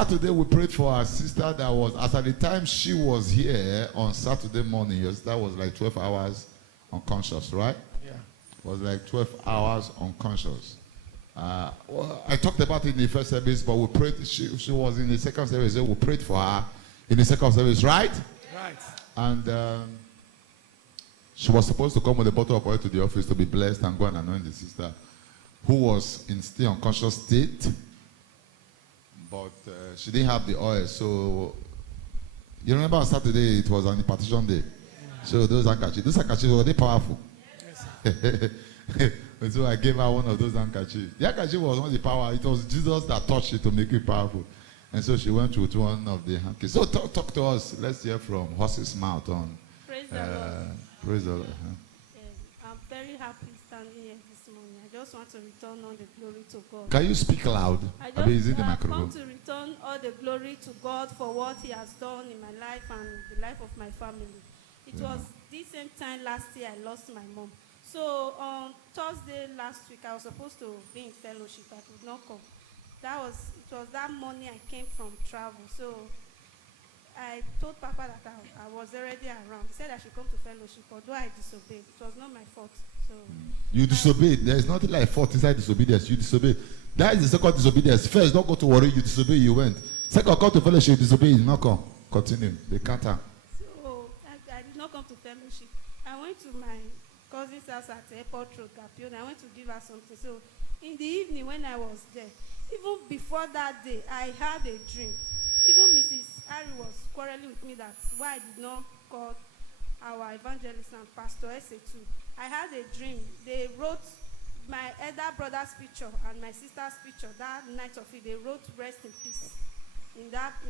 Saturday, we prayed for our sister that was, as at the time she was here on Saturday morning, your sister was like 12 hours unconscious, right? Yeah. Was like 12 hours unconscious. Well, I talked about it in the first service, but we prayed. She was in the second service. So we prayed for her in the second service, right? Right. And she was supposed to come with a bottle of oil to the office to be blessed and go and anoint the sister, who was in still unconscious state. But she didn't have the oil. So you remember on Saturday it was an impartition day. So those handkerchiefs were they powerful? Yes. So I gave her one of those handkerchiefs. The handkerchief was not the power. It was Jesus that touched it to make it powerful. And so she went with one of the handkerchiefs. So talk to us. Let's hear from horse's mouth on. Praise the Lord. Praise the Lord. I'm very happy standing here this morning. I just want to return all the glory to God. Can you speak loud? I Is it the just microphone? come to return all the glory to God for what He has done in my life and the life of my family. It was this same time last year I lost my mom. So on Thursday last week I was supposed to be in fellowship. I could not come. It was that morning I came from travel. So I told Papa that I was already around. He said I should come to fellowship, although I disobeyed. It was not my fault. So you disobeyed. There is nothing like fault inside disobedience. You disobeyed. That is the second disobedience. First, don't go to worry. You disobey. You went. Second, come to fellowship. You disobey. You did not come. Continue. The kata. So I did not come to fellowship. I went to my cousin's house at Airport Road, Gapion. I went to give her something. So in the evening when I was there, even before that day, I had a dream. Even Mrs. Harry was quarreling with me that why I did not call our evangelist and Pastor Ese too. I had a dream. They wrote my elder brother's picture and my sister's picture. That night of it, they wrote "Rest in peace."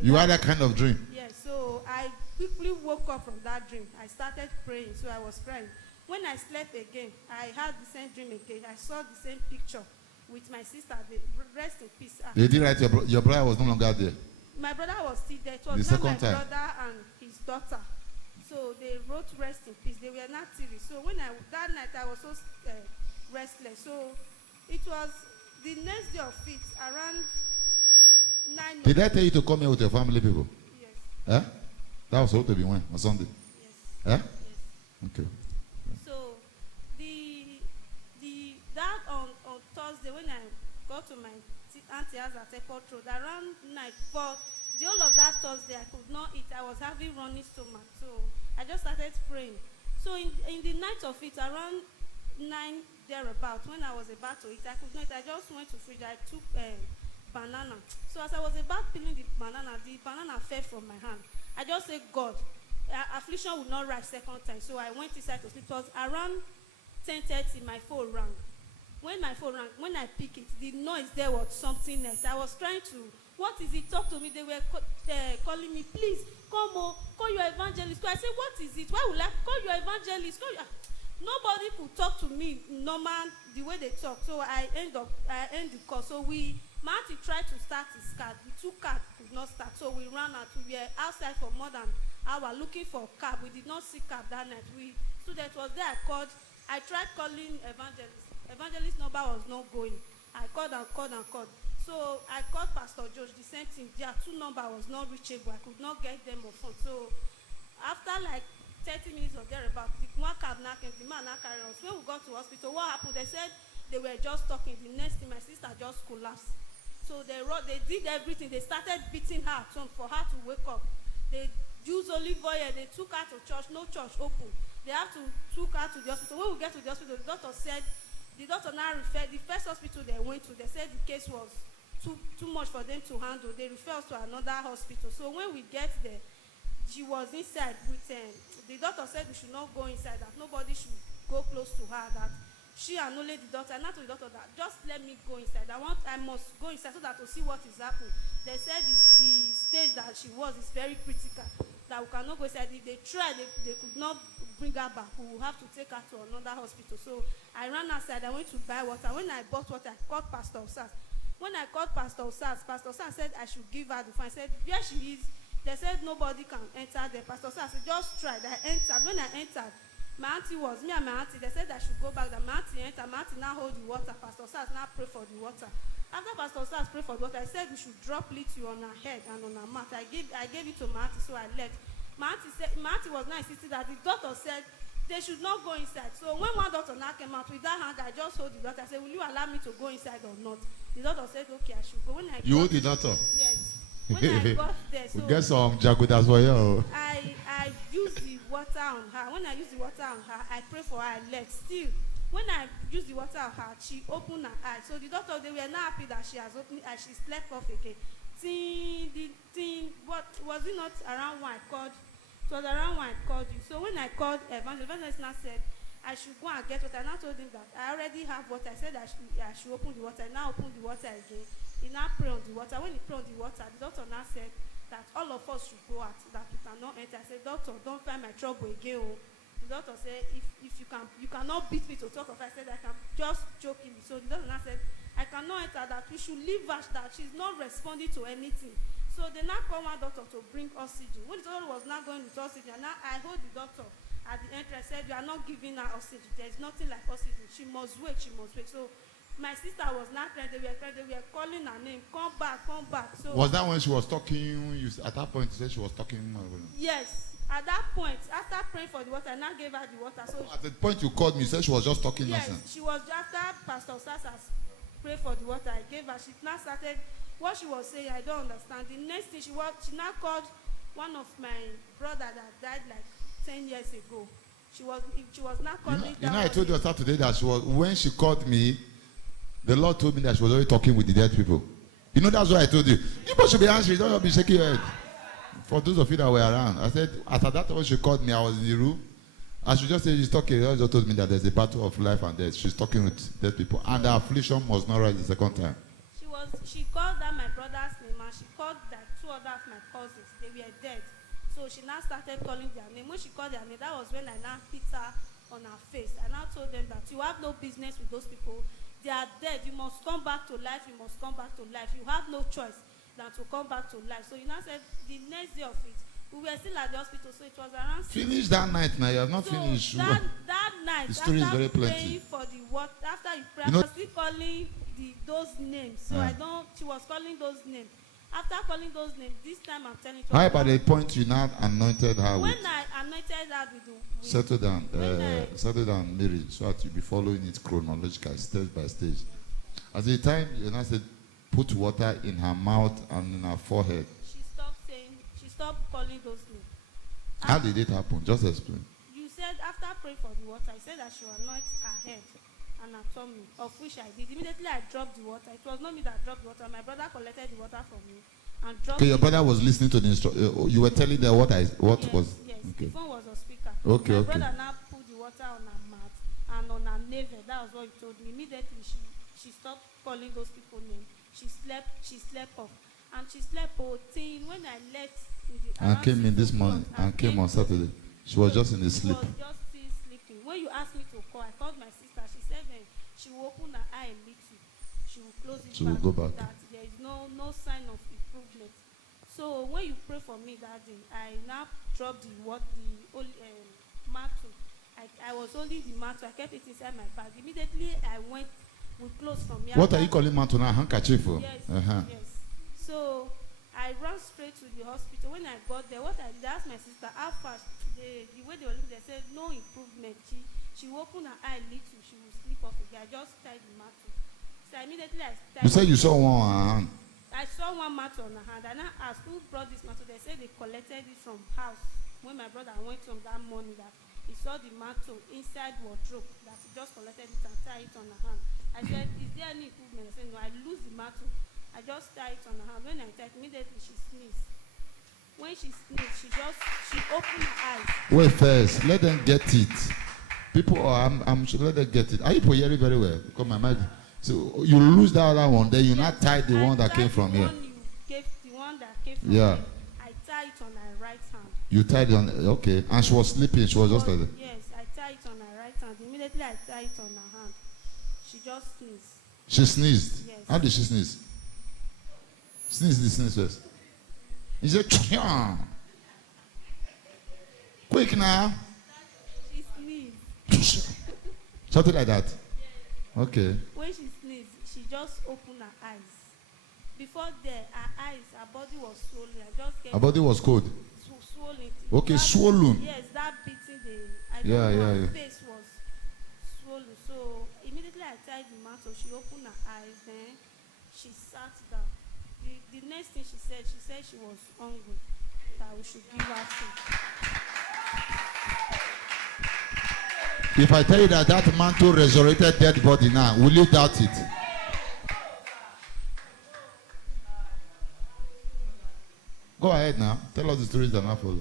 You had that kind of dream? Yes. So I quickly woke up from that dream. I started praying. So I was praying. When I slept again, I had the same dream again. I saw the same picture with my sister. They rest in peace. They did write your brother was no longer there. My brother was still there. It was The not my second time. brother and his daughter. So they wrote "Rest in peace." They were not serious. So that night I was so restless. So it was the next day of it around 9. Did I tell you to come here with your family people? Yes. Eh? That was supposed to be when? On Sunday? Yes. Eh? Yes. Okay. So that on Thursday when I got to my auntie house at Airport Road around night, for the whole of that Thursday I could not eat. I was having running stomach, so I just started praying. So in the night of it, around 9 thereabout, when I was about to eat, I could not eat. I just went to fridge. I took banana. So as I was about peeling the banana fell from my hand. I just said, God, affliction would not rise second time. So I went inside to sleep. It was around 10:30, my phone rang. When my phone rang, when I pick it, the noise there was something else. I was trying to, what is it? Talk to me. They were calling me, please, come on, call your evangelist. So I said, what is it? Why would I call your evangelist? Nobody could talk to me normal the way they talk. So I end the call. So my auntie tried to start his car. The 2 cars could not start. So we ran out. We were outside for more than an hour looking for a cab. We did not see cab that night. So that was there. I tried calling evangelist. Evangelist number was not going. I called. So I called Pastor George, the same thing. Their 2 number was not reachable. I could not get them on phone. So after like 30 minutes or thereabout, the one cab now came, the man now carried us. When we got to hospital, what happened? They said they were just talking. The next thing, my sister just collapsed. So they did everything. They started beating her at home for her to wake up. They used olive oil. They took her to church. No church open. They have to took her to the hospital. When we get to the hospital, the doctor now referred, the first hospital they went to, they said the case was too much for them to handle. They referred us to another hospital. So when we get there, she was inside with the doctor said we should not go inside, that nobody should go close to her, that she and only the doctor, and not to the doctor, that just let me go inside. I must go inside so that to see what is happening. They said the stage that she was is very critical, that we cannot go inside. If they tried, they could not bring her back. We will have to take her to another hospital. So I ran outside. I went to buy water. When I bought water, I called Pastor Osas. When I called Pastor Osas said I should give her the phone. I said, where she is? They said nobody can enter there. Pastor Osas said, just try. I entered. When I entered, my auntie was, me and my auntie, they said I should go back. That my auntie enter, my auntie now hold the water. Pastor Sars now pray for the water. After Pastor Sars pray for the water, I said we should drop little on her head and on her mouth. I gave it to my auntie, so I left. My auntie was now insisting that the doctor said they should not go inside. So when one doctor now came out with that hand, I just hold the doctor. I said, will you allow me to go inside or not? The doctor said, okay, I should go. When I You hold the doctor? Yes. When I got there, so we get some jagudas for you. I used the water on her. When I used the water on her, I prayed for her. I left. Still, when I used the water on her, she opened her eyes. So the doctor, they were not happy that she has opened, and she slept off again. What was it not around when I called? It was around when I called you. So when I called evangelist now said I should go and get water. I now told him that I already have water. I said I should open the water. I now opened the water again. He now prayed on the water. When he prayed on the water, the doctor now said that all of us should go out, that we cannot enter. I said, doctor, don't find my trouble again. Oh. The doctor said, if you cannot beat me to talk of it. I said, I can just joking. So the doctor now said, I cannot enter, that we should leave her, that she's not responding to anything. So they now call one doctor to bring oxygen. When the doctor was not going with oxygen, now I hold the doctor at the entrance. I said, you are not giving her oxygen. There's nothing like oxygen. She must wait. So my sister was not crying. They were calling her name. Come back. So was that when she was talking? At that point, you said she was talking. Yes. At that point, after praying for the water, I now gave her the water. So at the point you called me, you said she was just talking yes, nonsense. she was after Pastor Sasas prayed for the water. I gave her. She now started what she was saying. I don't understand. The next thing she now called one of my brother that died like 10 years ago. She was now calling. I told you Saturday that when she called me, the Lord told me that she was already talking with the dead people. That's what I told you. You should be answering. Don't be shaking your head. For those of you that were around, I said, after that when she called me, I was in the room. I should just say she's talking. She just told me that there's a battle of life and death. She's talking with dead people. And the affliction must not rise the second time. She called that my brother's name, and she called that two other of my cousins. They were dead. So she now started calling their name. When she called their name, that was when I now hit her on her face. I now told them that you have no business with those people. They are dead. You must come back to life. You must come back to life. You have no choice than to come back to life. So you now said the next day of it, we were still at the hospital. So it was around. Finish that night now. You have not finished. That night, the story is very plenty. Praying for the water, after you pray, I was still calling those names. So she was calling those names. After calling those names, this time I'm telling you. How about the point you now anointed her when with? I anointed her with settle down, Mary, so that you be following it chronologically, stage by stage. At the time, you now said, put water in her mouth and in her forehead. She stopped calling those names. How did it happen? Just explain. You said after praying for the water, I said that she will anoint her head and her tummy, of which I did. Immediately I dropped the water. It was not me that dropped the water. My brother collected the water from me and dropped it. Your brother was listening to the instruction. You were telling them what yes, was. Yes, okay. The phone was on speaker. Okay, My brother now put the water on her mouth and on her navel. That was what he told me. Immediately she stopped calling those people names. She slept off. And she slept when I left and came in this morning and came on Saturday. She was just in the sleep. She was just still sleeping. When you asked me to call, I called my sister. She said she will open her eye a little. She will close it she will go back. That there is no sign of improvement. So when you pray for me that day, I now dropped the mantle. I was holding the mantle. I kept it inside my bag. Immediately I went with clothes from here. What are you calling mantle now? Handkerchief? Yes. Yes. So I ran straight to the hospital. When I got there, what I did, I asked my sister how fast. The way they were looking, they said no improvement. She will open her eye a little. She will sleep off again. I just tied the mantle. So immediately I tied. You said you saw one on her hand. I saw one mantle on her hand, and I asked who brought this mantle. They said they collected it from house. When my brother went home that morning, that he saw the mantle inside wardrobe, that he just collected it and tied it on her hand. I said, is there any improvement? I said, no, I lose the mantle. I just tied it on her hand. When I tied, immediately she sneezed. When she sneezed, she opened her eyes. Wait first, let them get it. People, I'm sure let them get it. Are you hearing very well? Because my mind. So you lose that other one, then you not tie the one that came from here. The one that came from here. I tied it on her right hand. You tied it on, okay. And she was sleeping. She was just like that. Yes, I tied it on her right hand. Immediately I tied it on her hand. She just sneezed. She sneezed? Yes. How did she sneeze? Sneeze first. He said, Chia. Quick now. She sneezed. Something like that. Okay. When she sneezed, she just opened her eyes. Before there, her eyes, her body was swollen. I just get Her body was cold. swollen. Okay, That- swollen. Yes, that beating the I Yeah, don't know, yeah, her yeah. face was swollen. So immediately I tied the mantle, she opened her eyes, then she sat down. The next thing she said she was hungry, that we should give her food. If I tell you that that mantle resurrected dead body now, will you doubt it? Go ahead now. Tell us the stories that now follow.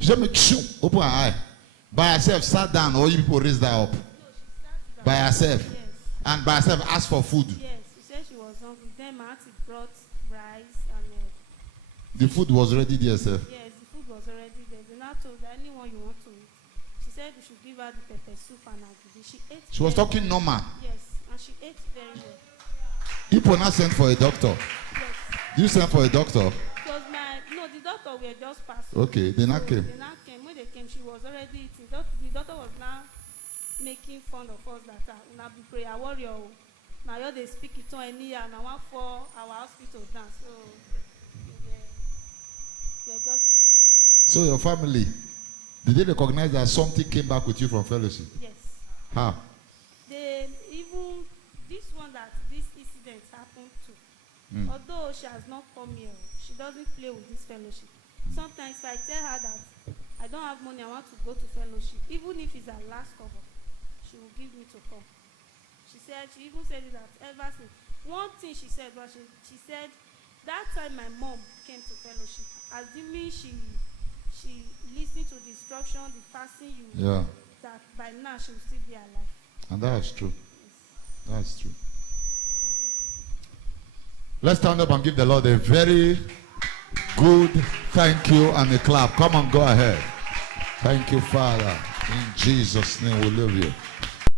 She said, "Make sure open her eye. By herself, sat down, or you people raised her up. No, she sat down. By herself. Yes. And by herself asked for food. Yes, she said she was hungry. Then my auntie brought rice and The food was ready there, sir. yes, the food was already there. They now told her anyone you want to eat. She said we should give her the pepper soup and agidi. She ate. She was very talking normal. well. Yes, and she ate very well. People now sent for a doctor. Yes. You sent for a doctor. Because the doctor were just passing. Okay, they now came. They now came. When they came, she was already eating. The doctor was now making fun of us that now be prayer warrior. Now you they speak it on any year. Now one for our hospital dance. So they just So your family, did they recognize that something came back with you from fellowship? yes. How? They even this one that this incident happened to. Although she has not come here, she doesn't play with this fellowship. Sometimes if I tell her that I don't have money, I want to go to fellowship, even if it's her last cover, she will give me to come. She even said it that ever since. One thing she said was she said that time my mom came to fellowship, assuming she listened to the instruction, the fasting Yeah. that by now she will still be alive. And that's true. Yes. That's true. Let's stand up and give the Lord a very good thank you and a clap. Come on, go ahead. Thank you, Father. In Jesus' name we love you.